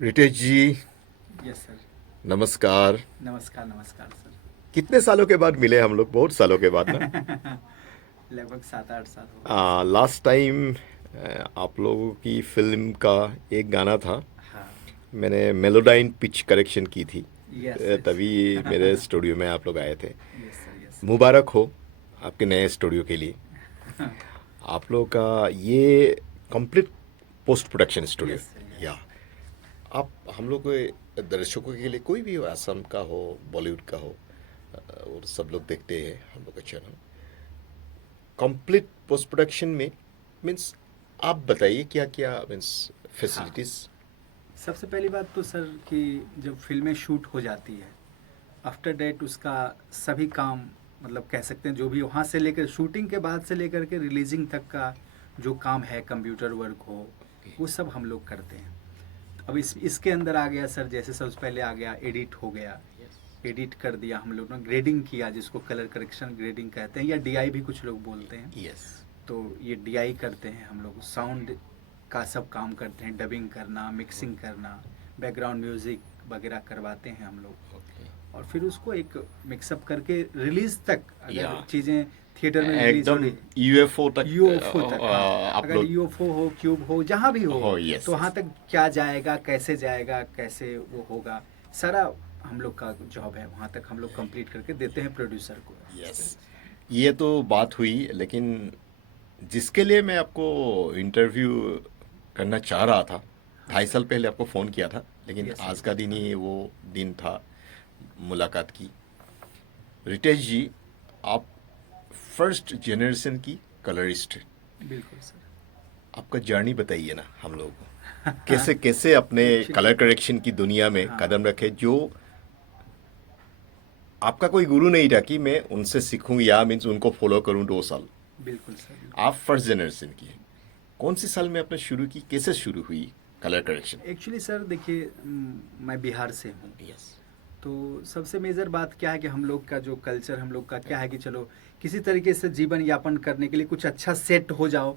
रितेश जी, yes sir. नमस्कार। नमस्कार नमस्कार सर। कितने सालों के बाद मिले हम लोग? बहुत सालों के बाद ना। लगभग 7-8 साल हो गए सर। लास्ट टाइम आप लोगों की फिल्म का एक गाना था। हाँ। मैंने मेलोडाइन पिच करेक्शन की थी। Yes yes. तभी मेरे स्टूडियो में आप लोग आए थे। यस सर यस मुबारक हो आपके नए स्टूडियो के लिए। सर। आप लोगों का ये complete post production studio. Yes sir yes. या आप हम लोग को दर्शकों के लिए, कोई भी हो, असम का हो, बॉलीवुड का हो, और सब लोग देखते हैं हम लोग का चैनल। कंप्लीट पोस्ट प्रोडक्शन में मीन्स आप बताइए क्या क्या मीन्स हाँ। फैसिलिटीज। सबसे पहली बात तो सर कि जब फिल्में शूट हो जाती है, आफ्टर डेट उसका सभी काम, मतलब कह सकते हैं जो भी वहाँ से लेकर शूटिंग के बाद से लेकर के रिलीजिंग तक का जो काम है, कंप्यूटर वर्क हो, वो सब हम लोग करते हैं। अब इसके अंदर आ गया सर, जैसे सबसे पहले आ गया एडिट हो गया। एडिट कर दिया हम लोग ने, ग्रेडिंग किया जिसको कलर करेक्शन ग्रेडिंग कहते हैं, या डीआई भी कुछ लोग बोलते हैं। यस। तो ये डीआई करते हैं हम लोग, साउंड का सब काम करते हैं, डबिंग करना, मिक्सिंग करना, बैकग्राउंड म्यूजिक वगैरह करवाते हैं हम लोग। ओके। और फिर उसको एक मिक्सअप करके रिलीज तक, या अगर चीज़ें थिएटर में रिलीज हो एकदम रही, यूएफओ तक यूएफओ तक, हाँ, आप अगर लोग यूएफओ हो, क्यूब हो, जहाँ भी हो, हो। यस तो वहाँ यस तक क्या जाएगा, कैसे जाएगा, कैसे वो होगा, सारा हम लोग का जॉब है। वहाँ तक हम लोग कंप्लीट करके देते हैं प्रोड्यूसर को, इस यस। तरह से। ये तो बात हुई, लेकिन जिसके लिए मैं आपको इंटरव्यू करना चाह रहा था, हाँ ढाई सर। साल पहले आपको फ़ोन किया था, लेकिन यस आज सर। का दिन हाँ। ही वो दिन था मुलाकात की। रितेश जी, आप फर्स्ट जनरेशन की कलरिस्ट। बिल्कुल सर। आपका जर्नी बताइए ना हम लोगों को। कैसे कैसे अपने एक्चुअली, कलर करेक्शन की दुनिया में हाँ, कदम रखे, जो आपका कोई गुरु नहीं था कि मैं उनसे सीखूं या मीन्स उनको फॉलो करूं 2 साल। बिल्कुल सर, बिल्कुल। आप फर्स्ट जनरेशन की हैं। कौन सी साल में आपने शुरू की, कैसे शुरू हुई कलर करेक्शन? एक्चुअली सर देखिए, मैं बिहार से हूँ। यस। तो सबसे मेजर बात क्या है कि हम लोग का जो कल्चर, हम लोग का क्या है कि चलो किसी तरीके से जीवन यापन करने के लिए कुछ अच्छा सेट हो जाओ।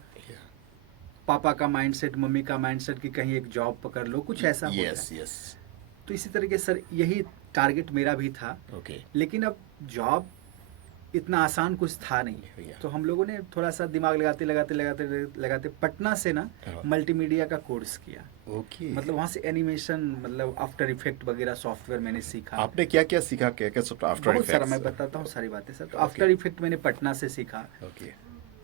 पापा का माइंडसेट, मम्मी का माइंडसेट कि कहीं एक जॉब पकड़ लो, कुछ ऐसा हो यस जाए। यस। तो इसी तरीके से सर यही टारगेट मेरा भी था। ओके। लेकिन अब जॉब इतना आसान कुछ था नहीं। या। तो हम लोगों ने थोड़ा सा दिमाग लगाते लगाते लगाते लगाते पटना से ना मल्टीमीडिया का कोर्स किया। ओके। मतलब वहाँ से एनिमेशन, मतलब आफ्टर इफेक्ट वगैरह सॉफ्टवेयर मैंने सीखा। आपने क्या क्या सीखा, क्या क्या सब आफ्टर बहुत सारा इफेक्ट्स? मैं बताता हूँ सारी बातें सर। तो ओके आफ्टर इफेक्ट मैंने पटना से सीखा। ओके।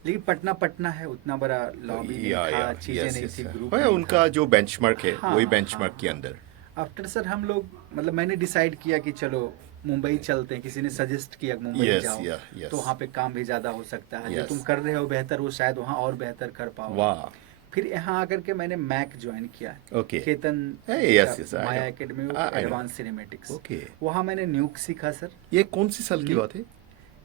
लेकिन पटना पटना है, उतना बड़ा लॉबी नहीं या था, चीज़ें यस नहीं यस। थी, ग्रुप है नहीं था। उनका जो बेंचमार्क है वही हाँ हाँ बेंचमार्क के हाँ। अंदर। आफ्टर सर हम लोग, मतलब मैंने डिसाइड किया कि चलो मुंबई चलते हैं, किसी ने सजेस्ट किया कि मुंबई यस जाओ। या तो यस वहाँ पे काम भी ज़्यादा हो सकता है, जो यस। तुम कर रहे हो बेहतर, वो शायद वहाँ और बेहतर कर पाओ। वाह। फिर यहाँ आकर के मैंने मैक ज्वाइन किया, ओके। केतन जी का, yes yes I know. Maya academy of I know. Advance cinematics. Okay. वहाँ मैंने न्यूक सीखा सर। ये कौन सी साल की न्यू, बात है?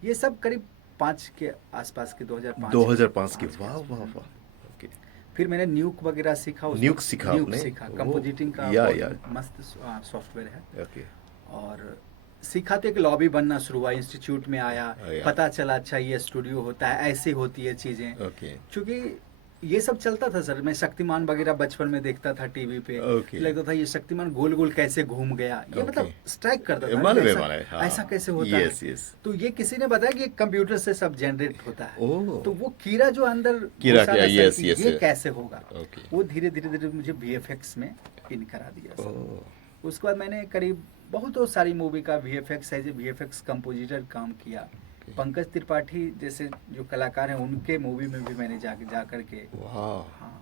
ये सब करीब 5 के आसपास के, 2005 के, 2005 की? 5 के वाह आसपास। वाह वाह। ओके। फिर मैंने न्यूक वगैरह सीखा उसमें। न्यूक सीखा न्यूक आपने? सीखा, वो कंपोजिटिंग का या बहुत या। मस्त सॉफ्टवेयर है। ओके। और सीखा तो एक लॉबी बनना शुरू हुआ, इंस्टीट्यूट में आया, या। पता चला अच्छा ये स्टूडियो होता है, ऐसे होती है चीज़ें। ओके क्योंकि ये सब चलता था सर, मैं शक्तिमान वगैरह बचपन में देखता था टीवी पे, ओके फिर लगता था ये शक्तिमान गोल गोल कैसे घूम गया, ये ओके। मतलब स्ट्राइक करता था, अरे मालूम है ऐसा मालूम है, ऐसा हाँ। कैसे होता है। Yes yes. तो ये किसी ने बताया कि ये कंप्यूटर से सब जनरेट होता है। ओह। तो वो कीड़ा जो अंदर कीरा घुसा क्या? ना सर यस कि यस। ये कैसे होगा, ओके। वो धीरे धीरे धीरे मुझे वीएफएक्स में इन करा दिया सर। ओह। उसके बाद मैंने करीब बहुत सारी मूवी का VFX, as a VFX compositor काम किया। पंकज त्रिपाठी जैसे जो कलाकार हैं उनके मूवी में भी मैंने जा कर के, वाह। हाँ,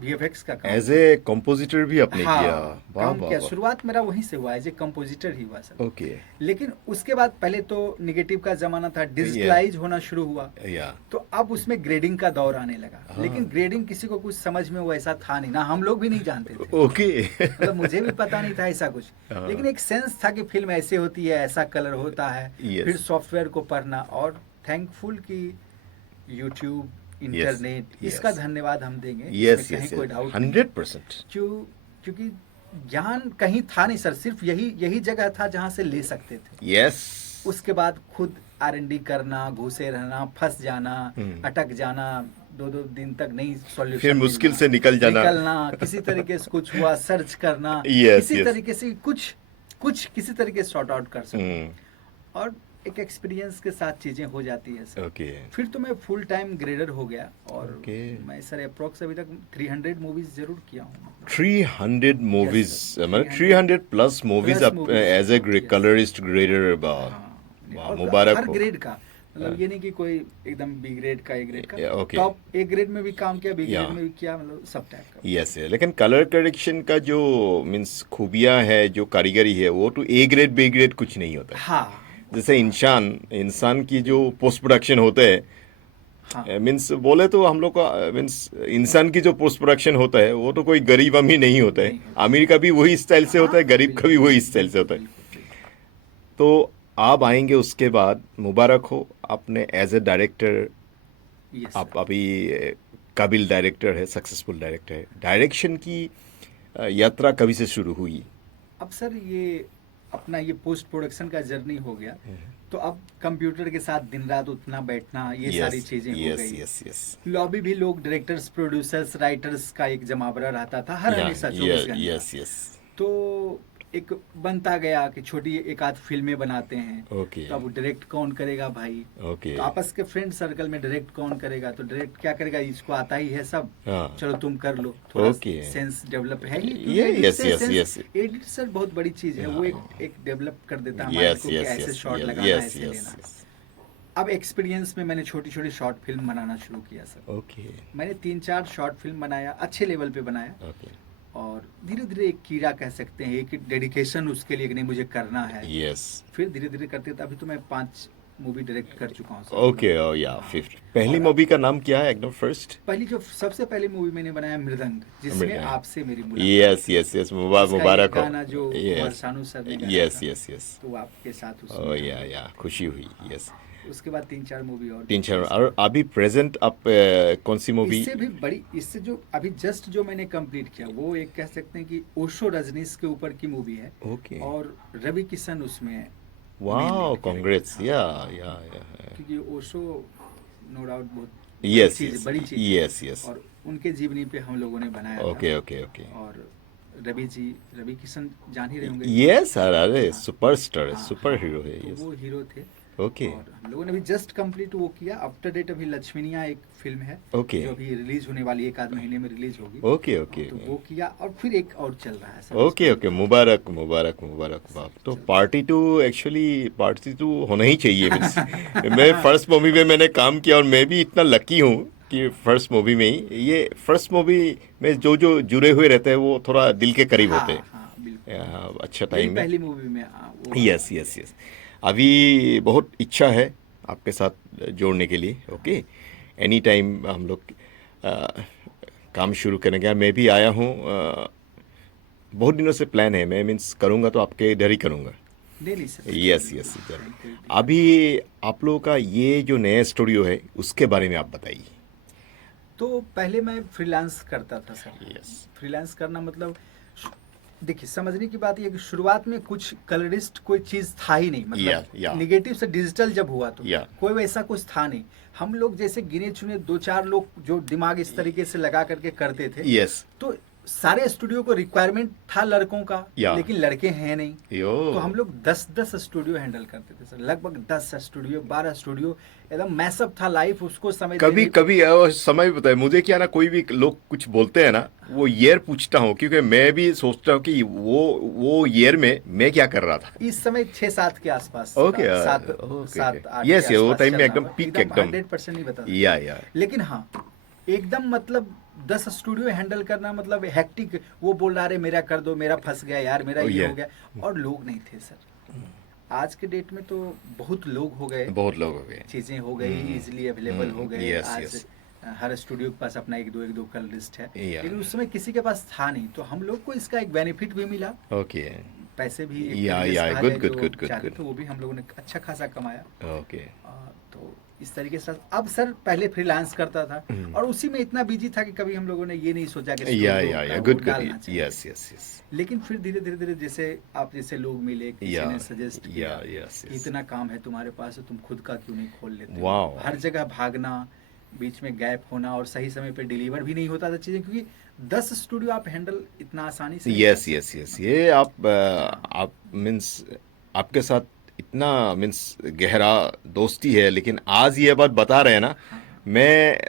वीएफएक्स का काम एज किया। ए कंपोजिटर भी आपने किया? हाँ, वाह काम वाह किया। वाह। शुरुआत मेरा वहीं से हुआ, एज ए कंपोजिटर ही हुआ सर। ओके। लेकिन उसके बाद पहले तो निगेटिव का ज़माना था, या डिजिटलाइज होना शुरू हुआ। या। तो अब उसमें ग्रेडिंग का दौर आने लगा। हाँ। लेकिन ग्रेडिंग किसी को कुछ समझ में वैसा था नहीं ना, हम लोग भी नहीं जानते थे। ओके। मतलब मुझे भी पता नहीं था ऐसा कुछ। लेकिन हाँ। एक सेंस था कि फिल्म ऐसे होती है, ऐसा कलर होता है। यस फिर सॉफ्टवेयर को पढ़ना, और थैंकफुल कि यूट्यूब, यस इंटरनेट, इसका यस धन्यवाद हम देंगे, इसमें यस कहीं यस कोई यस। डाउट नहीं है। 100%। क्यों? क्योंकि ज्ञान कहीं था नहीं सर, सिर्फ यही यही जगह था जहाँ से ले सकते थे। यस। उसके बाद खुद आर एन डी करना, घुसे रहना, फंस जाना, हम्म। अटक जाना, दो दिन तक नहीं सॉल्यूशन फिर मुश्किल से निकलना, किसी तरीके से कुछ हुआ सर्च करना, Yes, किसी yes. तरीके से कुछ किसी तरीके से सॉर्ट आउट कर सकूं। हम्म, और एक एक्सपीरियंस के साथ चीजें हो जाती है सर। ओके फिर तो मैं फुल टाइम ग्रेडर हो गया और Okay. मैं सर अप्रोक्स अभी तक 300 मूवीज जरूर किया हूँ। 300 movies, sir. मतलब 300 300 प्लस मूवीज plus आप movies, as a yes. Colourist grader वाह, और मुबारक हर हो। ग्रेड का, मतलब हाँ। ये नहीं कि कोई एकदम बी ग्रेड का, ए ग्रेड का, Yeah, okay. Top A grade में भी काम किया, बी Yeah. ग्रेड में भी किया, मतलब सब टाइप का। यस है, लेकिन कलर करेक्शन का जो मीन्स खूबियां है, जो कारीगरी है, वो तो ए ग्रेड बी ग्रेड कुछ नहीं होता है। हाँ जैसे इंसान की जो पोस्ट प्रोडक्शन होता है, हाँ मीन्स बोले तो हम लोग का मीन्स इंसान की जो पोस्ट प्रोडक्शन होता है वो तो कोई गरीब अमीर नहीं होता है। नहीं होता। अमीर का भी वही स्टाइल से होता है, हाँ, गरीब का भी बिल्कुल, वही स्टाइल से होता है। बिल्कुल, बिल्कुल। तो आप आएंगे उसके बाद, मुबारक हो, आपने एज ए डायरेक्टर, Yes, आप sir. अभी काबिल डायरेक्टर है, सक्सेसफुल डायरेक्टर है। डायरेक्शन की यात्रा कभी से शुरू हुई? अब सर ये अपना ये पोस्ट प्रोडक्शन का जर्नी हो गया, तो अब कंप्यूटर के साथ दिन रात उठना बैठना, ये सारी चीजें हो यस गई। यस यस लॉबी भी लोग डायरेक्टर्स प्रोड्यूसर्स राइटर्स का एक जमावड़ा रहता था हर हमेशा 24 घंटे। यस यस तो एक बनता गया कि छोटी एक आध फिल्में बनाते हैं, ओके तो अब डायरेक्ट कौन करेगा भाई? ओके तो आपस के फ्रेंड सर्कल में डायरेक्ट कौन करेगा? तो डायरेक्ट क्या करेगा, इसको आता ही है सब, हाँ चलो तुम कर लो। थोड़ा Okay. सेंस डेवलप है ही, Yes, yes, yes. Edit sir बहुत बड़ी चीज है, वो एक डेवलप कर देता है हमारे यस को कि यस ऐसे यस शॉट लगाना, यस ऐसे यस लेना। अब एक्सपीरियंस में मैंने छोटी छोटी शॉर्ट फिल्म बनाना शुरू किया सर। ओके मैंने 3-4 शॉर्ट फिल्म बनाया, अच्छे लेवल पे बनाया, ओके और धीरे धीरे एक कीड़ा कह सकते हैं, एक डेडिकेशन उसके लिए कि नहीं मुझे करना है। यस फिर धीरे धीरे करते अभी तो मैं 5 मूवी डायरेक्ट कर चुका हूँ सर। ओके या फिफ्थ। पहली मूवी का नाम क्या है एकदम फर्स्ट? पहली जो सबसे पहली मूवी मैंने बनाया मृदंग, जिसमें मृदंग। आपसे मेरी मुलाकात। यस यस यस, इसका मुबारक एक हो। गाना जो कुमार यस सानू सर ने गाया यस था, यस यस, तो आपके साथ ओ उसमें या खुशी हुई। यस, उसके बाद 3-4 मूवी और 3-4। और अभी प्रेजेंट आप कौन सी मूवी? इससे भी बड़ी, इससे जो अभी जस्ट जो मैंने कंप्लीट किया वो एक कह सकते हैं कि ओशो रजनीश के ऊपर की मूवी है, ओके और रवि किशन उसमें वाओ, main कांग्रेट्स हाँ। या क्योंकि ओशो नो डाउट बहुत यस चीज, यस बड़ी चीज है। यस यस, और उनके जीवनी पे हम लोगों ने बनाया ओके था। ओके ओके और रवि किशन जान ही रहे होंगे। यस सर, अरे सुपरस्टार है, हाँ, सुपर हाँ, हीरो है। तो यस वो हीरो थे। ओके और हम लोगों ने भी जस्ट कंप्लीट वो किया, आफ्टर डेट अभी लक्ष्मीनिया एक फिल्म है ओके जो अभी रिलीज होने वाली है, 1-8 महीने में रिलीज होगी। ओके ओके तो वो किया, और फिर एक और चल रहा है सर। ओके ओके, मुबारक मुबारक मुबारक बाप। तो पार्टी टू, एक्चुअली पार्टी टू होना ही चाहिए। मीन्स मैं फर्स्ट मूवी में मैंने काम किया, और मैं भी इतना लकी हूँ कि फर्स्ट मूवी में ही, ये फर्स्ट मूवी में जो जो जुड़े हुए रहते हैं वो थोड़ा दिल के करीब होते हैं। हाँ, बिल्कुल। अच्छा मेरी टाइम है। पहली मूवी में वो यस यस यस, अभी बहुत इच्छा है आपके साथ जोड़ने के लिए। ओके, एनी टाइम हम लोग काम शुरू करेंगे। मैं भी आया हूँ, बहुत दिनों से प्लान है, मैं मीन्स करूँगा तो आपके इधर ही करूँगा। नहीं सर। यस यस इधर। अभी आप लोगों का ये जो नया स्टूडियो है उसके बारे में आप बताइए। तो पहले मैं फ्रीलांस करता था सर। यस फ्रीलांस करना मतलब, देखिए समझने की बात ये है कि शुरुआत में कुछ कलरिस्ट कोई चीज था ही नहीं, मतलब निगेटिव से डिजिटल जब हुआ तो कोई वैसा कुछ था नहीं। हम लोग जैसे गिने चुने 2-4 लोग जो दिमाग इस तरीके से लगा करके करते थे। यस, तो सारे स्टूडियो को रिक्वायरमेंट था लड़कों का, लेकिन लड़के हैं नहीं। तो हम लोग 10-10 स्टूडियो हैंडल करते थे सर, लगभग 10 स्टूडियो 12 स्टूडियो, एकदम मैसअप था लाइफ। उसको समय कभी कभी समय बताए मुझे, क्या ना कोई भी लोग कुछ बोलते हैं ना, वो ईयर पूछता हूँ, क्योंकि मैं भी सोचता हूँ कि वो ईयर में मैं क्या कर रहा था। इस समय 6-7 के आसपास। ओके 7-8 यस, वो टाइम में एकदम पीक, एकदम 100% नहीं बता या लेकिन हाँ, एकदम मतलब 10 स्टूडियो हैंडल करना मतलब हैक्टिक। वो बोल रहा है मेरा कर दो, मेरा फंस गया यार, मेरा ये हो गया, और लोग नहीं थे सर। आज के डेट में तो बहुत लोग हो गए, बहुत लोग हो गए, चीजें हो गई, इजीली अवेलेबल हो गए। यस आज यस, हर स्टूडियो के पास अपना एक दो कलरिस्ट है, Yeah. लेकिन उस समय किसी के पास था नहीं। तो हम लोग को इसका एक बेनिफिट भी मिला, ओके पैसे भी एक या तरीके से आ गुड गए, गुड जो गुड गुड चाहते गुड, थे वो भी हम लोगों ने अच्छा खासा कमाया। ओके तो इस तरीके से अब सर पहले फ्रीलांस करता था, और उसी में इतना बिजी था कि कभी हम लोगों ने ये नहीं सोचा कि या good good, yes yes yes. लेकिन फिर धीरे धीरे जैसे आप जैसे लोग मिले, किसी ने सजेस्ट किया, यस इतना काम है तुम्हारे पास, तुम खुद का क्यों नहीं खोल लेते? वाओ, हर जगह भागना, बीच में गैप होना और सही समय पे डिलीवर भी नहीं होता था चीज़ें, क्योंकि 10 स्टूडियो आप हैंडल इतना आसानी से नहीं कर यस यस सकते। यस, ये हाँ, आप मीन्स आपके साथ इतना मीन्स गहरा दोस्ती है, लेकिन आज ये बात बता रहे हैं ना, हाँ,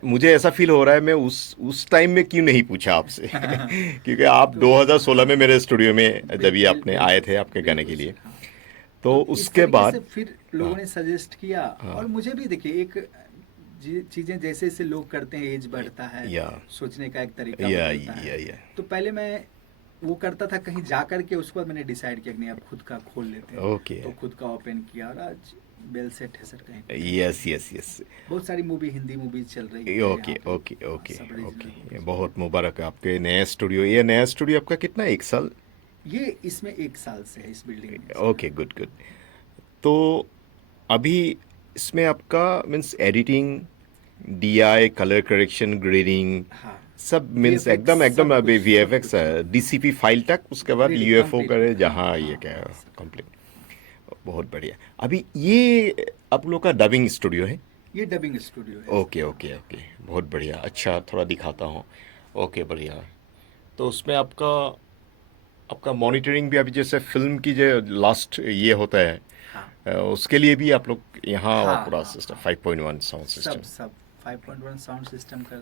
मुझे ऐसा फील हो रहा है मैं उस टाइम में क्यों नहीं पूछा आपसे हाँ। क्योंकि आप तो 2016 में मेरे स्टूडियो में जब ये आपने आए बिल्कुल थे सर, आपके गाने बिल्कुल के लिए, सर, हाँ। तो तो इस उसके तरीके से बाद फिर लोगों हाँ ने सजेस्ट किया, हाँ और मुझे भी देखिए एक चीज़ें जैसे जैसे लोग करते हैं, एज बढ़ता है, या सोचने का एक तरीका या बदलता है। या तो पहले मैं वो करता था कहीं जा कर के, उसके बाद मैंने डिसाइड किया कि नहीं अब खुद का खोल लेते हैं। ओके, तो खुद का ओपन किया और आज वेल सेट है सर, कहीं पे टेंशन यस नहीं यस है। यस, बहुत सारी मूवी, हिंदी मूवीज चल रही है ओके यहाँ पे। ओके हाँ, ओके सब ओके, रीजनल ये मूवीज। बहुत मुबारक है आपके नए स्टूडियो। ये नया स्टूडियो आपका कितना, एक साल? ये इसमें 1 साल से है, इस बिल्डिंग में सर। Okay, good good. तो अभी इसमें आपका means editing, DI, colour correction, grading, हाँ, सब मीन्स वीएफएक्स एकदम एकदम सब अभी कुछ, सब वीएफएक्स, कुछ। हाँ, डीसीपी फाइल तक, उसके बाद रेडी यूएफओ कंप्लीटली, करे हाँ जहाँ ये हाँ क्या हाँ सर। कंप्लीट। बहुत बढ़िया। अभी ये आप लोग का डबिंग स्टूडियो है? ये डबिंग स्टूडियो है सर, ओके हाँ। ओके ओके, बहुत बढ़िया। अच्छा, थोड़ा दिखाता हूँ। ओके, बढ़िया। तो उसमें आपका आपका मॉनिटरिंग भी अभी जैसे फिल्म की जो लास्ट ये होता है, हाँ उसके लिए भी आप लोग यहाँ हाँ पूरा हाँ सिस्टम हाँ, 5.1 साउंड सब सिस्टम। सब 5.1 साउंड सिस्टम करते